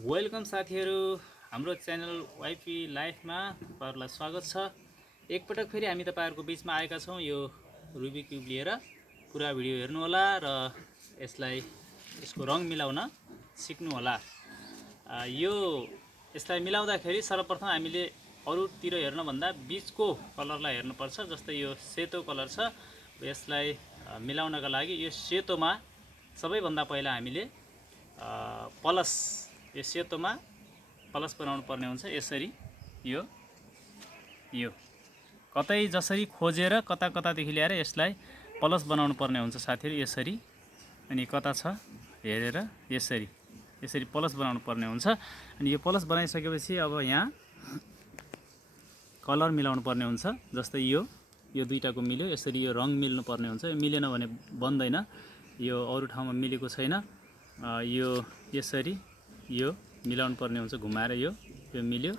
Welcome साथीहरू, हाम्रो channel YP लाइफमा तपाईहरुलाई स्वागत छ। एकपटक फेरि हामी तपाईहरुको बीचमा आएका छौं यो रुबिक क्युब लिएर। पुरा भिडियो हेर्नु होला र यसको रङ मिलाउन सिक्नु होला। यसलाई मिलाउँदाखेरि सर्वप्रथम हामीले अरूतिर हेर्न भन्दा बीचको कलरलाई हेर्नुपर्छ। जस्तै यो सेतो कलर छ, यसलाई मिलाउनका लागि यो सेतोमा सबैभन्दा पहिला हामीले प्लस यो सेतोमा प्लस बनाउनु पर्ने हुन्छ। यसरी यो कतै जसरी खोजेर कता कतादेखि ल्याएर यसलाई प्लस बनाउनु पर्ने हुन्छ साथीहरु। यसरी अनि कता छ हेरेर यसरी प्लस बनाउनु पर्ने हुन्छ। अनि यो प्लस बनाइसकेपछि अब यहाँ कलर मिलाउनु पर्ने हुन्छ। जस्तै यो दुईटाको मिल्यो, यसरी यो रङ मिल्नु पर्ने हुन्छ। यो मिलेन भने बन्दैन, यो अरु ठाउँमा मिलेको छैन। यो यसरी यो मिलाउनु पर्ने हुन्छ घुमाएर। यो मिल्यो,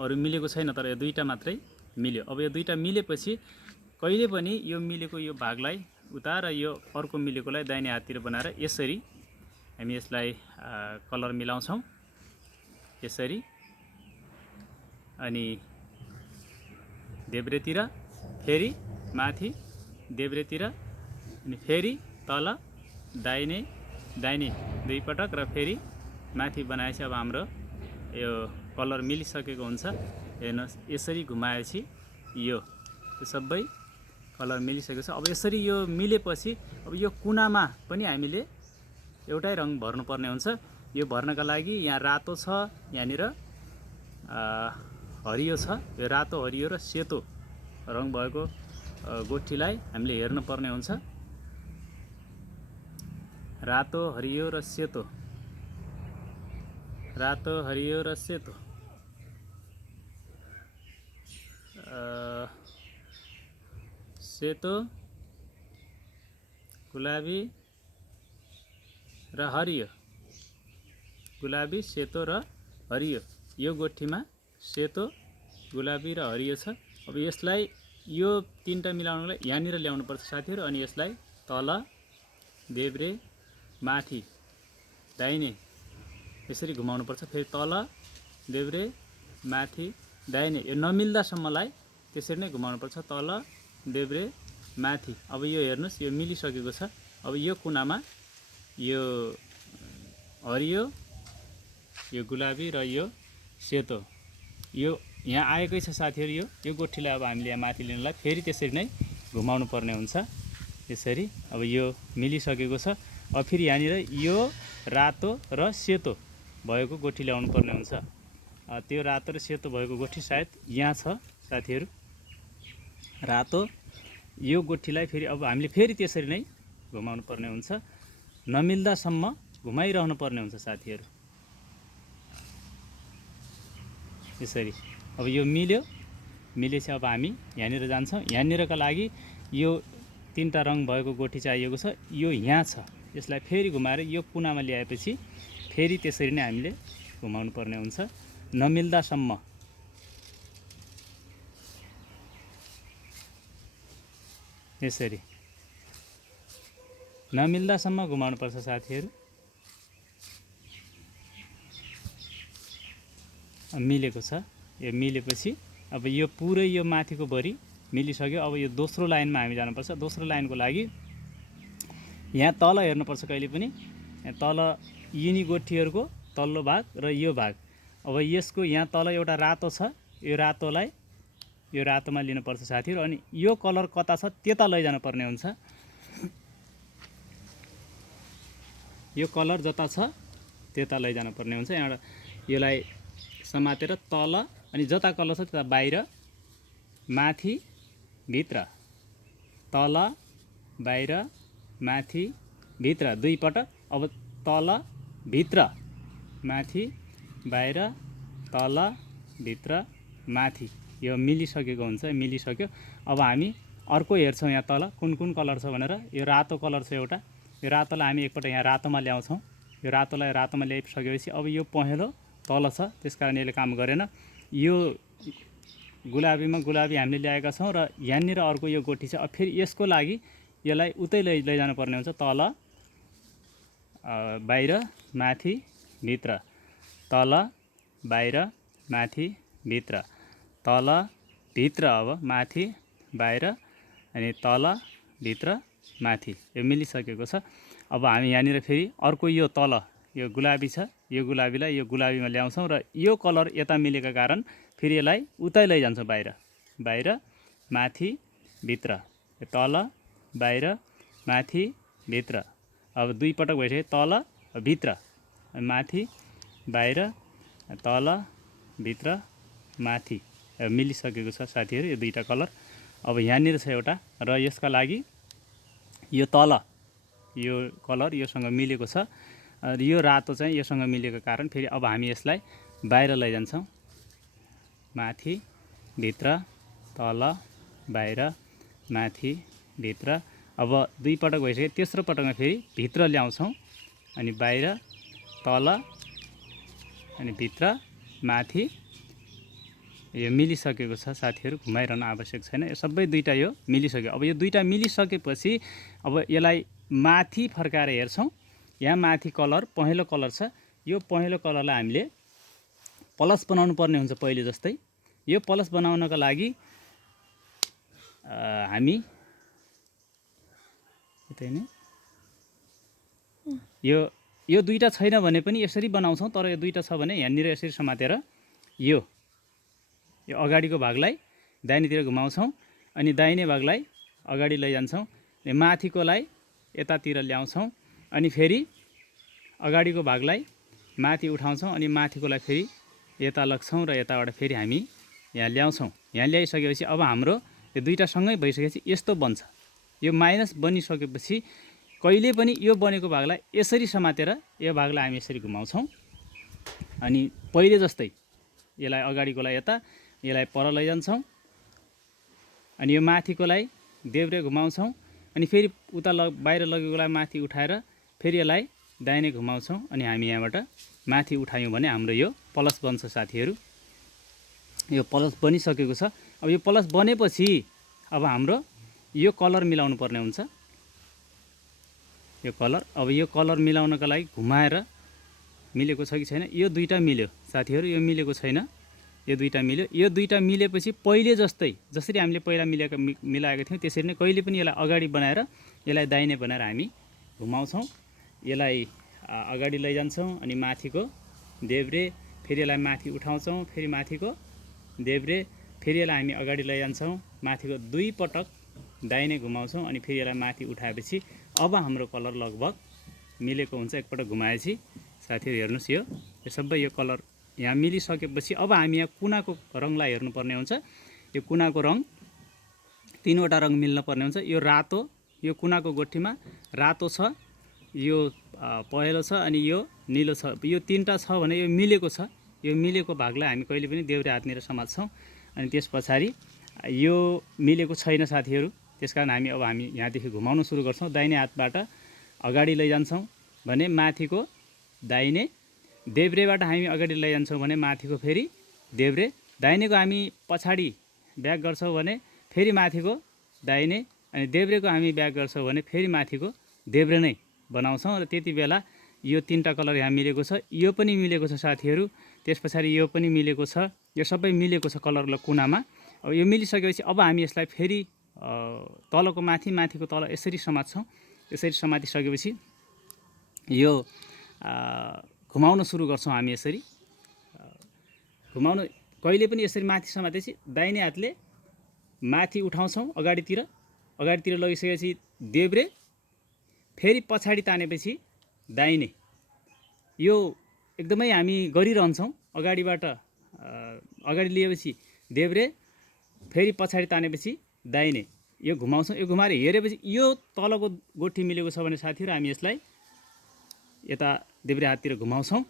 अरु मिलेको छैन, तर यो दुईटा मात्रै मिल्यो। अब यो दुईटा मिलेपछि कहिले पनि यो मिलेको यो भागलाई उता र यो अर्को मिलेकोलाई दाहिने हाततिर बनाएर यसरी हामी यसलाई कलर मिलाउँछौं। यसरी अनि देब्रेतिर, फेरि माथि देब्रेतिर, अनि फेरि तल दाहिने दुई पटक र फेरि माथि बनाएपछि अब हाम्रो यो कलर मिलिसकेको हुन्छ। हेर्नुस्, यसरी घुमाएपछि यो सबै कलर मिलिसकेको छ। अब यसरी यो मिलेपछि अब यो कुनामा पनि हामीले एउटै रङ भर्नुपर्ने हुन्छ। यो भर्नका लागि यहाँ रातो छ, यहाँनिर हरियो छ। यो रातो, हरियो र सेतो रङ भएको गोठीलाई हामीले हेर्नुपर्ने हुन्छ। रातो, हरियो र सेतो, रातो, हरियो र सेतो, सेतो, गुलाबी र हरियो, गुलाबी, सेतो र हरियो। यो गोठीमा सेतो, गुलाबी र हरियो छ। अब यसलाई यो तीनटा मिलाउनलाई यहाँनिर ल्याउनु पर्छ साथीहरु। अनि यसलाई तल देब्रे, माथि दाहिने यसरी घुमाउनु पर्छ। फेरि तल देब्रे, माथि दाहिने, यो नमिल्दासम्मलाई त्यसरी नै घुमाउनु पर्छ। तल देब्रे, माथि। अब यो हेर्नुस्, यो मिलिसकेको छ। अब यो कुनामा यो हरियो, यो गुलाबी र यो सेतो यो यहाँ आएकै छ साथीहरु। यो गोठीलाई अब हामीले यहाँ माथि लिनलाई फेरि त्यसरी नै घुमाउनु पर्ने हुन्छ। यसरी अब यो मिलिसकेको छ। अब फेरि यहाँनिर यो रातो र सेतो भएको गोठी ल्याउनु पर्ने हुन्छ। त्यो रातो र सेतो भएको गोठी सायद यहाँ छ साथीहरु। रातो, यो गोठीलाई फेरि अब हामीले फेरि त्यसरी नै घुमाउनु पर्ने हुन्छ। नमिल्दासम्म घुमाइरहनु पर्ने हुन्छ साथीहरु। यसरी अब यो मिलेपछि अब हामी यहाँनिर जान्छौं। यहाँनिरका लागि यो तीनटा रङ भएको गोठी चाहिएको छ। यो यहाँ छ, यसलाई फेरि घुमाएर यो कुनामा ल्याएपछि फेरि त्यसरी नै हामीले घुमाउनु पर्ने हुन्छ नमिल्दासम्म। यसरी नमिल्दासम्म घुमाउनु पर्छ साथीहरु। मिलेको छ। यो मिलेपछि अब यो पुरै यो माथिको भरि मिलिसक्यो। अब यो दोस्रो लाइनमा हामी जानुपर्छ। दोस्रो लाइनको लागि यहाँ तल हेर्नुपर्छ कहिले पनि। यहाँ तल यिनी गोठीहरुको तल्लो भाग र यो भाग। अब यसको यहाँ तल एउटा रातो छ, यो रातोलाई यो रातोमा लिनुपर्छ साथीहरु। अनि यो कलर कता छ त्यता लैजानु पर्ने हुन्छ। यो कलर जता छ त्यता लैजानु पर्ने हुन्छ। यहाँ यसलाई समातेर तल, अनि जता कलर छ त्यता बाहिर, माथि, भित्र, तल, बाहिर, माथि, भित्र दुई पटक। अब तल, भित्र, माथि, बाहिर, तल, भित्र, माथि। यो मिलिसकेको हुन्छ। मिलिसक्यो। अब हामी अर्को हेर्छौं यहाँ तल कुन कुन कलर छ भनेर। यो रातो कलर छ एउटा। यो रातोलाई हामी एकपटक यहाँ रातोमा ल्याउँछौं। यो रातोलाई रातोमा ल्याइसकेपछि अब यो पहेँलो तल छ, त्यसकारण यसले काम गरेन। यो गुलाबीमा गुलाबी हामीले ल्याएका छौं र यहाँनिर अर्को यो गोठी छ। अब फेरि यसको लागि यसलाई उतै लैजानु पर्ने हुन्छ। तल, बाहिर, माथि, भित्र, तल बाहिर माथि भित्र तल भित्र अब माथि बाहिर अनि तल भित्र माथि यो मिलिसकेको छ। अब हामी यहाँनिर फेरि अर्को यो तल यो गुलाबी छ यो गुलाबीलाई यो गुलाबीमा ल्याउँछौँ र यो कलर यता मिलेको कारण फेरि यसलाई उतै लैजान्छौँ बाहिर बाहिर माथि भित्र तल बाहिर माथि भित्र। अब दुई पटक भइसक्यो तल भित्र माथि बाहिर तल भित्र माथि मिलिसकेको छ साथीहरू यो दुईटा कलर। अब यहाँनिर छ एउटा र यसका लागि यो तल यो कलर योसँग मिलेको छ र यो रातो चाहिँ योसँग मिलेको कारण फेरि अब हामी यसलाई बाहिर लैजान्छौँ माथि भित्र तल बाहिर माथि भित्र। अब दुई पटक भइसक्यो तेस्रो पटकमा फेरि भित्र ल्याउँछौँ अनि बाहिर तल अनि भित्र माथि यो मिलिसकेको छ साथीहरू घुमाइरहनु आवश्यक छैन यो सबै दुईटा यो मिलिसक्यो। अब यो दुईटा मिलिसकेपछि अब यसलाई माथि फर्काएर हेर्छौँ यहाँ माथि कलर पहेँलो कलर छ यो पहेँलो कलरलाई हामीले प्लस बनाउनु पर्ने हुन्छ पहिले जस्तै। यो प्लस बनाउनका लागि हामी यो दुईटा छैन भने पनि यसरी बनाउँछौँ तर यो दुईटा छ भने यहाँनिर यसरी समातेर यो अगाडिको भागलाई दाहिनेतिर घुमाउँछौँ अनि दाहिने भागलाई अगाडि लैजान्छौँ माथिकोलाई यतातिर ल्याउँछौँ अनि फेरि अगाडिको भागलाई माथि उठाउँछौँ अनि माथिकोलाई फेरि यता लग्छौँ र यताबाट फेरि हामी यहाँ ल्याउँछौँ। यहाँ ल्याइसकेपछि अब हाम्रो यो दुईटा सँगै भइसकेपछि यस्तो बन्छ। यो माइनस बनिसकेपछि कहिले पनि यो बनेको भागलाई यसरी समातेर यो भागलाई हामी यसरी घुमाउँछौँ अनि पहिले जस्तै यसलाई अगाडिकोलाई यता यसलाई पर लैजान्छौँ अनि यो माथिकोलाई देब्रे घुमाउँछौँ अनि फेरि उता बाहिर लगेकोलाई माथि उठाएर फेरि यसलाई दाहिने घुमाउँछौँ अनि हामी यहाँबाट माथि उठायौँ भने हाम्रो यो प्लस बन्छ साथीहरू। यो प्लस बनिसकेको छ। अब यो प्लस बनेपछि अब हाम्रो यो कलर मिलाउनु पर्ने हुन्छ यो कलर। अब यो कलर मिलाउनका लागि घुमाएर मिलेको छ कि छैन यो दुईटा मिल्यो साथीहरू यो मिलेको छैन यो दुईटा मिल्यो। यो दुईटा मिलेपछि पहिले जस्तै जसरी हामीले पहिला मिलाएको थियौँ त्यसरी नै कहिले पनि यसलाई अगाडि बनाएर यसलाई दाहिने बनाएर हामी घुमाउँछौँ यसलाई अगाडि लैजान्छौँ अनि माथिको देब्रे फेरि यसलाई माथि उठाउँछौँ फेरि माथिको देब्रे फेरि यसलाई हामी अगाडि लैजान्छौँ माथिको दुई पटक दाहिने घुमाउँछौँ अनि फेरि यसलाई माथि उठाएपछि अब हाम्रो कलर लगभग मिलेको हुन्छ। एकपटक घुमाएपछि साथीहरू हेर्नुहोस् यो सबै यो कलर यहाँ मिलिसकेपछि अब हामी यहाँ कुनाको रङलाई हेर्नुपर्ने हुन्छ। यो कुनाको रङ तीनवटा रङ मिल्न पर्ने हुन्छ। यो रातो यो कुनाको गोठीमा रातो छ यो पहेँलो छ अनि यो निलो छ यो तीनटा छ भने यो मिलेको छ। यो मिलेको भागलाई हामी कहिले पनि देब्रे हातनिर समात्छौँ अनि त्यस पछाडि यो मिलेको छैन साथीहरू त्यसकारण हामी यहाँदेखि घुमाउन सुरु गर्छौँ। दाहिने हातबाट अगाडि लैजान्छौँ भने माथिको दाहिने देब्रेबाट हामी अगाडि लैजान्छौँ भने माथिको फेरि देब्रे दाहिनेको हामी पछाडि ब्याक गर्छौँ भने फेरि माथिको दाहिने अनि देब्रेको हामी ब्याक गर्छौँ भने फेरि माथिको देब्रे नै बनाउँछौँ र त्यति बेला यो तीनटा कलर यहाँ मिलेको छ। यो पनि मिलेको छ साथीहरू त्यस पछाडि यो पनि मिलेको छ यो सबै मिलेको छ कलर कुनामा। अब यो मिलिसकेपछि अब हामी यसलाई फेरि तलको माथि माथिको तल यसरी समात्छौँ। यसरी समातिसकेपछि यो घुमाउन सुरु गर्छौँ हामी यसरी घुमाउन कहिले पनि यसरी माथि समातेपछि दाहिने हातले माथि उठाउँछौँ अगाडितिर लगिसकेपछि देब्रे फेरि पछाडि तानेपछि दाहिने यो एकदमै हामी गरिरहन्छौँ। अगाडिबाट अगाडि लिएपछि देब्रे फेरि पछाडि तानेपछि दाहिने यो घुमाउँछौँ। यो घुमाएर हेरेपछि यो तलको गोठी मिलेको छ भने साथीहरू हामी यसलाई यता देब्रे हाततिर घुमाउँछौँ।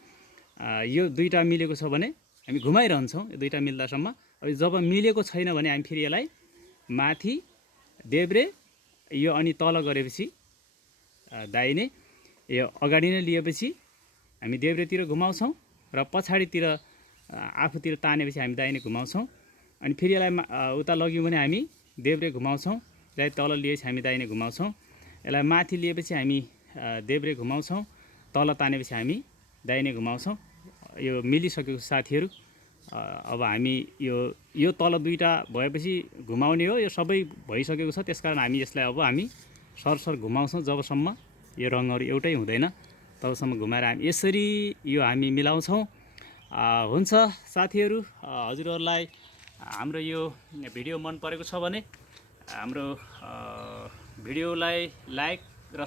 यो दुईटा मिलेको छ भने हामी घुमाइरहन्छौँ यो दुईटा मिल्दासम्म। अब जब मिलेको छैन भने हामी फेरि यसलाई माथि देब्रे यो अनि तल गरेपछि दाहिने यो अगाडि नै लिएपछि हामी देब्रेतिर घुमाउँछौँ र पछाडितिर आफूतिर तानेपछि हामी दाहिने घुमाउँछौँ अनि फेरि यसलाई उता लग्यौँ भने हामी देब्रे घुमाउँछौँ यसलाई तल लिएपछि हामी दाहिने घुमाउँछौँ यसलाई माथि लिएपछि हामी देब्रे घुमाउँछौँ तल तानेपछि हामी दाहिने घुमाउँछौँ यो मिलिसकेको साथीहरू। अब हामी यो तल दुईटा भएपछि घुमाउने हो, यो सबै भइसकेको छ, त्यसकारण हामी यसलाई अब हामी सरसर घुमाउँछौँ जबसम्म यो रङहरू एउटै हुँदैन तबसम्म घुमाएर हामी यसरी यो हामी मिलाउँछौँ। हुन्छ साथीहरू, हजुरहरूलाई हाम्रो यो भिडियो मन परेको छ भने हाम्रो भिडियोलाई लाइक र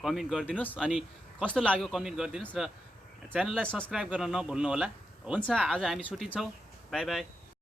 कमेन्ट गरिदिनुहोस्, अनि कस्तो लाग्यो कमेन्ट गरिदिनुहोस्, र च्यानललाई सब्सक्राइब गर्न नभुल्नुहोला। हुन्छ, आज हामी छुट्टिन्छौँ। By by.